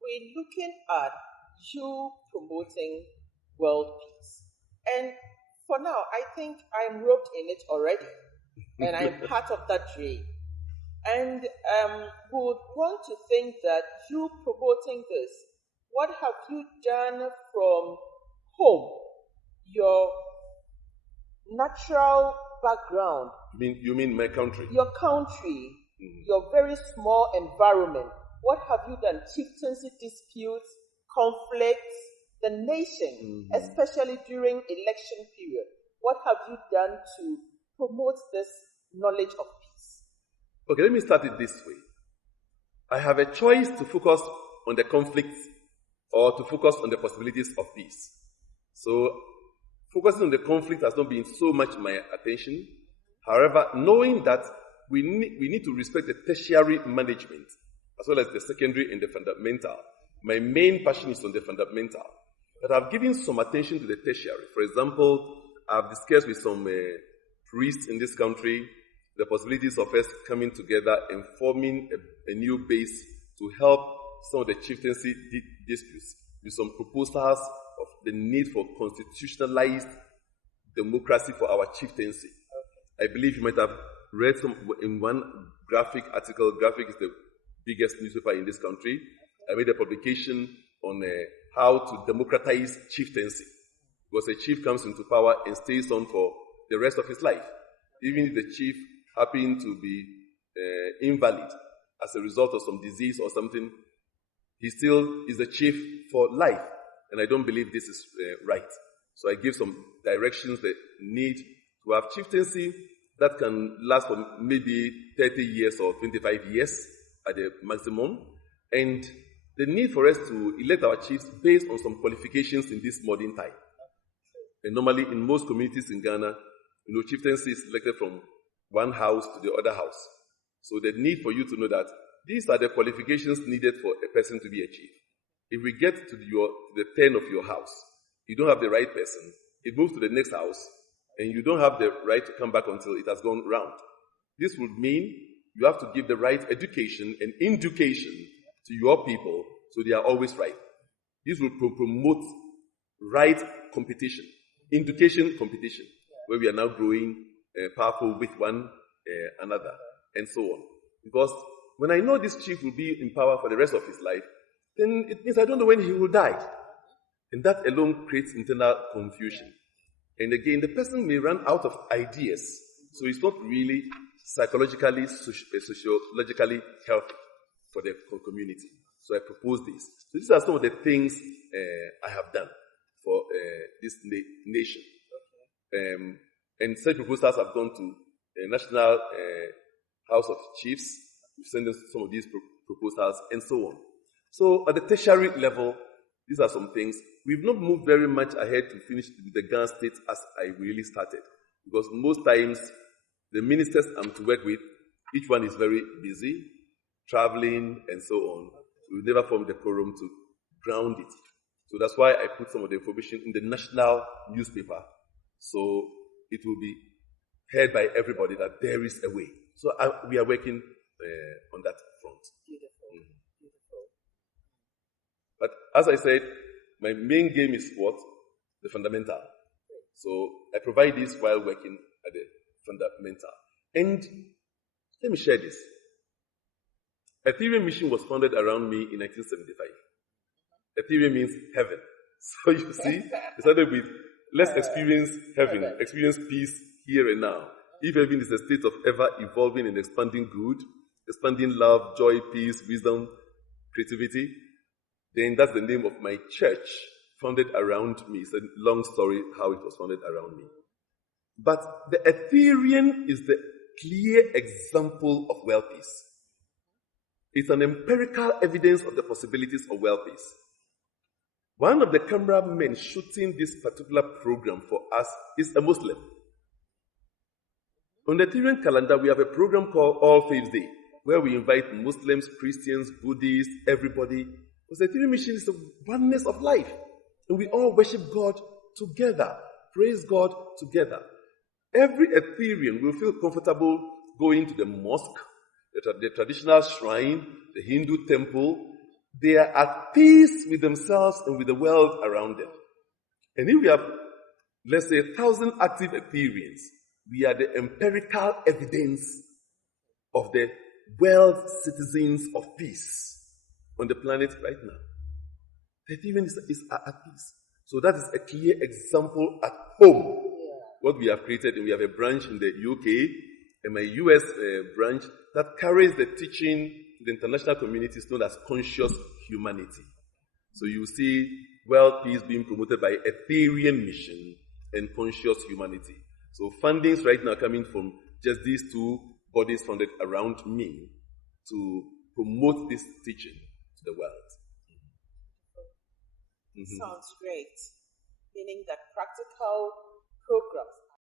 we're looking at you promoting world peace. And for now, I think I'm roped in it already, and I'm part of that dream. And would want to think that you promoting this, what have you done from home, your natural background, You mean my country? your country, your very small environment? What have you done? Chieftaincy disputes, conflicts, the nation, especially during election period. What have you done to promote this knowledge of peace? Okay, let me start it this way. I have a choice to focus on the conflicts or to focus on the possibilities of peace. So, focusing on the conflict has not been so much my attention. However, knowing that we need to respect the tertiary management as well as the secondary and the fundamental. My main passion is on the fundamental. But I've given some attention to the tertiary. For example, I've discussed with some priests in this country the possibilities of us coming together and forming a new base to help some of the chieftaincy disputes with some proposals of the need for constitutionalized democracy for our chieftaincy. I believe you might have read some in one Graphic article. Graphic is the biggest newspaper in this country. I made a publication on how to democratize chieftaincy, because a chief comes into power and stays on for the rest of his life. Even if the chief happens to be invalid as a result of some disease or something, he still is the chief for life. And I don't believe this is right. So I give some directions that need to have chieftaincy that can last for maybe 30 years or 25 years at the maximum. And the need for us to elect our chiefs based on some qualifications in this modern time. And normally in most communities in Ghana, chieftaincy is elected from one house to the other house. So the need for you to know that these are the qualifications needed for a person to be a chief. If we get to the turn of your house, you don't have the right person, it moves to the next house, and you don't have the right to come back until it has gone round. This would mean you have to give the right education and education to your people so they are always right. This will promote right competition, education competition, where we are now growing powerful with one another, and so on. Because when I know this chief will be in power for the rest of his life, then it means I don't know when he will die. And that alone creates internal confusion. And again, the person may run out of ideas, so it's not really psychologically, sociologically healthy for the community. So I propose this. So these are some of the things I have done for this nation. And such proposals have gone to the National House of Chiefs. We've sent them some of these proposals and so on. So at the tertiary level, these are some things. We've not moved very much ahead to finish with the Ghana state as I really started. Because most times, the ministers I'm to work with, each one is very busy, traveling and so on. We never formed the quorum to ground it. So that's why I put some of the information in the national newspaper. So it will be heard by everybody that there is a way. So we are working on that front. Beautiful. But as I said, my main game is what? The fundamental. So I provide this while working at the fundamental. And let me share this. Ethereum Mission was founded around me in 1975. Ethereum means heaven. So you see, it started with, let's experience heaven, experience peace here and now. If heaven is a state of ever evolving and expanding good, expanding love, joy, peace, wisdom, creativity, then that's the name of my church, founded around me. It's a long story how it was founded around me. But the Ethereum is the clear example of world peace. It's an empirical evidence of the possibilities of world peace. One of the cameramen shooting this particular program for us is a Muslim. On the Ethereum calendar, we have a program called All Faiths Day, where we invite Muslims, Christians, Buddhists, everybody. Because the Ethereum mission is the oneness of life. And we all worship God together, praise God together. Every Ethereum will feel comfortable going to the mosque, the traditional shrine, the Hindu temple, they are at peace with themselves and with the world around them. And if we have, let's say, 1,000 active Ethereans, we are the empirical evidence of the world citizens of peace on the planet right now. The Etherean is at peace. So that is a clear example at home. What we have created, and we have a branch in the UK and my US branch that carries the teaching to the international communities known as conscious humanity. So you see world peace being promoted by Etherean mission and conscious humanity. So fundings right now coming from just these two bodies founded around me to promote this teaching to the world. Sounds great. Meaning that practical programs